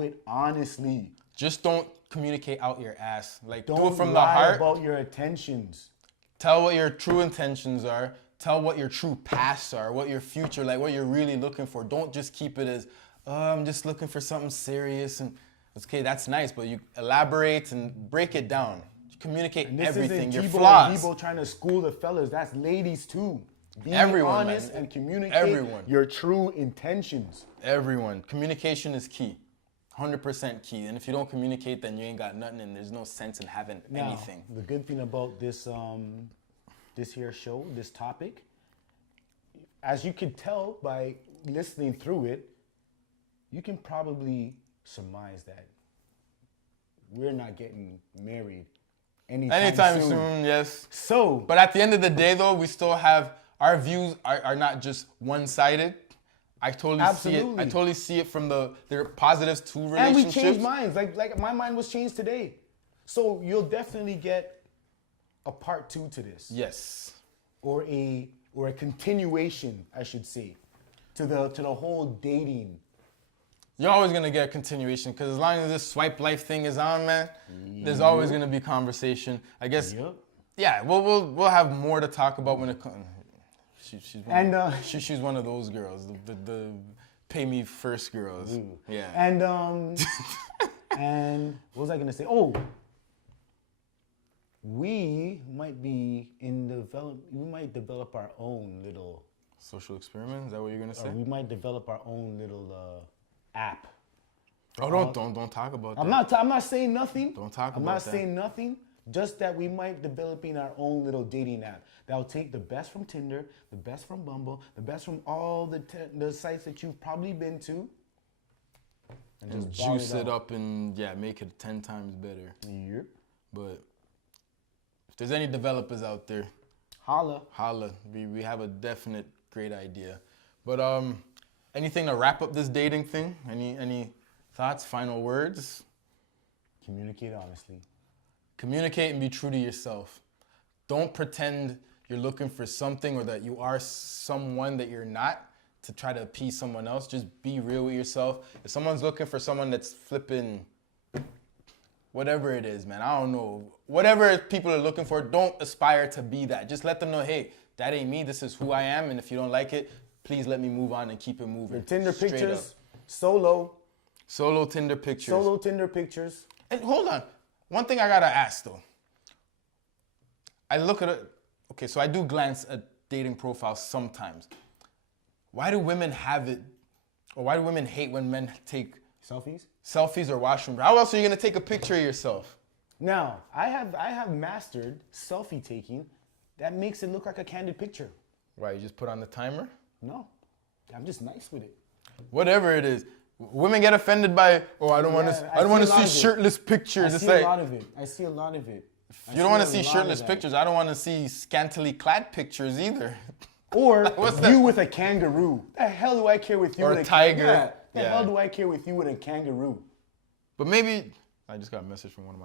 it honestly. Just don't communicate out your ass. Like, do Don't it from the lie heart. about your intentions. Tell what your true intentions are. Tell what your true pasts are, what your future, like what you're really looking for. Don't just keep it as, oh, I'm just looking for something serious. And okay, that's nice, but you elaborate and break it down. Communicate And this everything, isn't your Tebow flaws. and Debo trying to school the fellas. That's ladies too. Be Everyone, honest man. and communicate Everyone. your true intentions. Everyone. Communication is key. 100% key. And if you don't communicate, then you ain't got nothing and there's no sense in having Now, anything. the good thing about this this here show, this topic, as you can tell by listening through it, you can probably surmise that we're not getting married anytime soon, yes. So, But at the end of the day, though, we still have, our views are not just one-sided. I totally see it. Absolutely. I totally see it from there are positives to and relationships. we changed minds. Like my mind was changed today. So you'll definitely get a part 2 to this. Yes. Or a continuation, I should say, to the whole dating. You're always gonna get a continuation because as long as this swipe life thing is on, man, there's always gonna be conversation. I guess. Yep. Yeah, we'll have more to talk about when it comes. She's one of those girls, the pay me first girls. Yeah. And and what was I gonna say? Oh, we might develop our own little. Social experiment? Is that what you're gonna say? We might develop our own little app. Oh, don't talk about that. I'm not saying nothing. Don't talk I'm about not that. saying nothing. Just that we might developing our own little dating app that'll take the best from Tinder, the best from Bumble, the best from all the sites that you've probably been to, And just ball juice it up and make it 10 times better. Yep. But if there's any developers out there, Holla. holla. We have a definite great idea. But anything to wrap up this dating thing? Any thoughts, final words? Communicate honestly. Communicate and be true to yourself. Don't pretend you're looking for something or that you are someone that you're not to try to appease someone else. Just be real with yourself. If someone's looking for someone that's flipping whatever it is, man, I don't know. Whatever people are looking for, don't aspire to be that. Just let them know, hey, that ain't me. This is who I am. And if you don't like it, please let me move on and keep it moving. Your Tinder Straight pictures, up. solo Tinder pictures. Solo Tinder pictures. And hold on. One thing I gotta ask though. I look at it, okay, so I do glance at dating profiles sometimes. Why do women have it, or why do women hate when men take selfies or washroom? How else are you gonna take a picture of yourself? Now, I have mastered selfie taking that makes it look like a candid picture. Why, you just put on the timer? No, I'm just nice with it. Whatever it is. Women get offended by, I don't want to see shirtless pictures. I It's see like, a lot of it. I see a lot of it. you don't want to see shirtless pictures. I don't want to see scantily clad pictures either. Or What's that? you with a kangaroo. The hell do I care with you Or with a tiger. The hell do I care with you with a kangaroo? But maybe, I just got a message from one of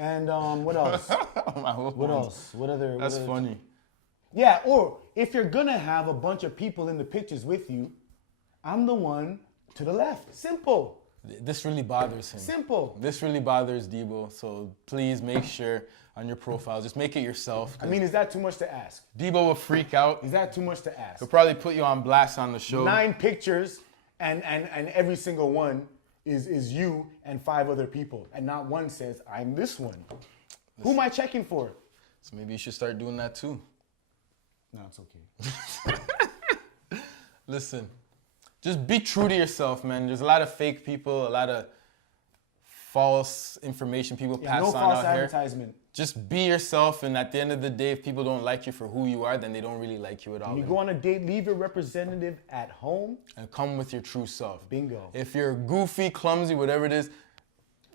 And what else? What else? What other? That's what other- funny. Yeah, or if you're gonna have a bunch of people in the pictures with you, I'm the one to the left. Simple. This really bothers him. Simple. This really bothers Debo. So please make sure on your profile, just make it yourself. I mean, is that too much to ask? Debo will freak out. Is that too much to ask? He'll probably put you on blast on the show. 9 pictures and every single one is you and 5 other people. And not one says, I'm this one. Who am I checking for? So maybe you should start doing that too. No, it's okay. Listen, just be true to yourself, man. There's a lot of fake people, a lot of false information people pass no on false out here. advertisement. Just be yourself, and at the end of the day, if people don't like you for who you are, then they don't really like you at all. When you go on a date, leave your representative at home. And come with your true self. Bingo. If you're goofy, clumsy, whatever it is,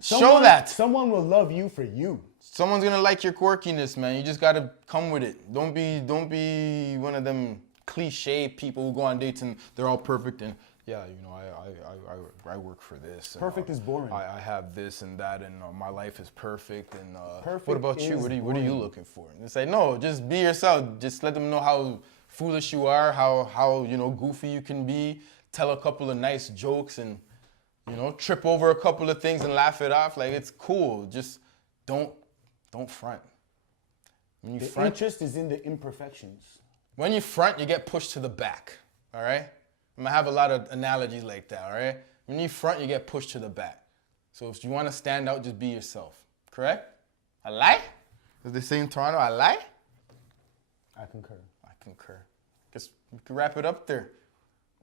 show that. Someone will love you for you. Someone's gonna like your quirkiness, man. You just gotta come with it. Don't be one of them cliche people who go on dates and they're all perfect and yeah, you know, I work for this. And, Perfect is boring. I have this and that, and my life is perfect. And Perfect what about you? is What are you boring. looking for? And they say no, just be yourself. Just let them know how foolish you are, how you know goofy you can be. Tell a couple of nice jokes and you know trip over a couple of things and laugh it off. Like it's cool. Just don't front. When you The front, interest is in the imperfections. when you front, you get pushed to the back. All right. I'm gonna have a lot of analogies like that. All right. When you front, you get pushed to the back. So if you want to stand out, just be yourself. Correct? I lie? As they say in Toronto, I lie? I concur. I concur. Guess we can wrap it up there.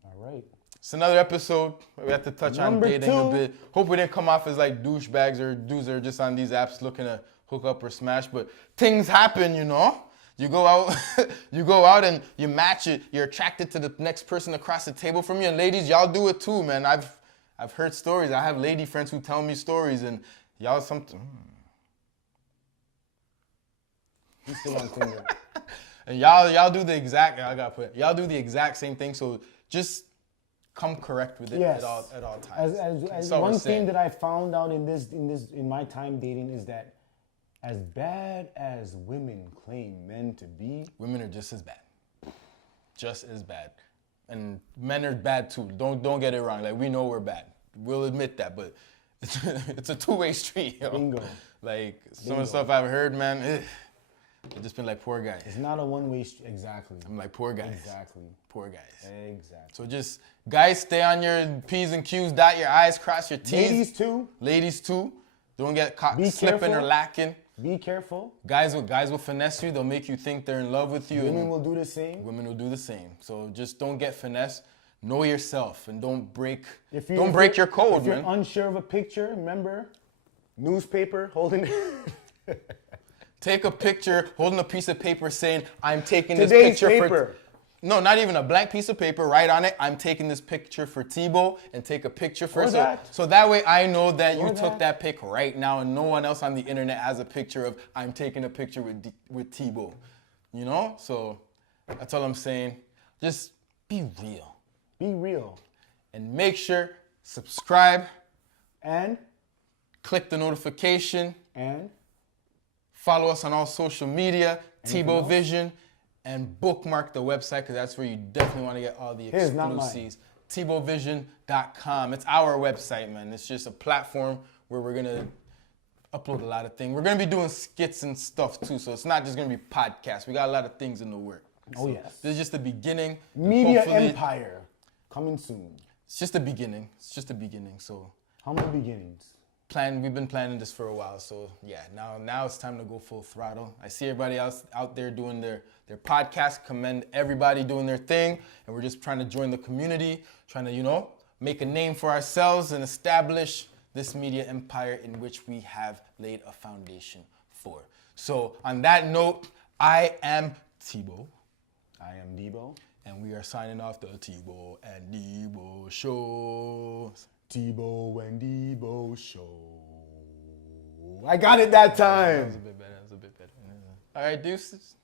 All right. It's another episode. We have to touch Number on dating 2. a bit. Hope we didn't come off as like douchebags or dudes that are just on these apps looking to hook up or smash. But things happen, you know. You go out, you go out and you match it. You're attracted to the next person across the table from you. And ladies, y'all do it too, man. I've heard stories. I have lady friends who tell me stories, and y'all something. He's still on Tinder. And y'all do the exact. I gotta put. Y'all do the exact same thing. So just come correct with it Yes. at all times. As That's all we're one saying. thing that I found out in my time dating is that as bad as women claim men to be, Women are just as bad. Just as bad. And men are bad too. Don't get it wrong. Like we know we're bad. We'll admit that, but it's a two-way street, yo. Bingo. Like some of the stuff I've heard, man, I've just been like poor guys. it's not a one-way street. Exactly. I'm like poor guys. Exactly. Poor guys. Exactly. So just guys, stay on your P's and Q's, dot your I's, cross your T's. Ladies too, Ladies too. Don't get caught Be slipping or careful. lacking. be careful. Guys will finesse you. They'll make you think they're in love with you. Women and will do the same. women will do the same. So just don't get finessed. Know yourself and don't break If break your code, if you're man. unsure of a picture, remember, newspaper holding Take a picture holding a piece of paper saying, I'm taking this today's picture paper. for No, not even a blank piece of paper. Write on it, I'm taking this picture for Tebow, and take a picture for Or that. So that way I know that you Or took that. that pic right now, and no one else on the internet has a picture of I'm taking a picture with Tebow. You know? So that's all I'm saying. Just be real. Be real. And make sure, subscribe, And click the notification, follow follow us on all social media, Anything Tebow else? Vision, and bookmark the website because that's where you definitely want to get all the Here's not mine. exclusives. TebowVision.com. It's our website, man. It's just a platform where we're going to upload a lot of things. We're going to be doing skits and stuff too, so it's not just going to be podcasts. We got a lot of things in the work. Oh, So yes. This is just the beginning. and Media hopefully- Empire coming soon. It's just the beginning. It's just the beginning. So How many beginnings? we've been planning this for a while, so yeah, now it's time to go full throttle. I see everybody else out there doing their podcast, commend everybody doing their thing, and we're just trying to join the community, trying to, make a name for ourselves and establish this media empire in which we have laid a foundation for. So on that note, I am Tebow, I am Debo. and we are signing off the Tebow and Debo show. Tebow and Debo show. I got it that That was time. a bit better. All right, deuces.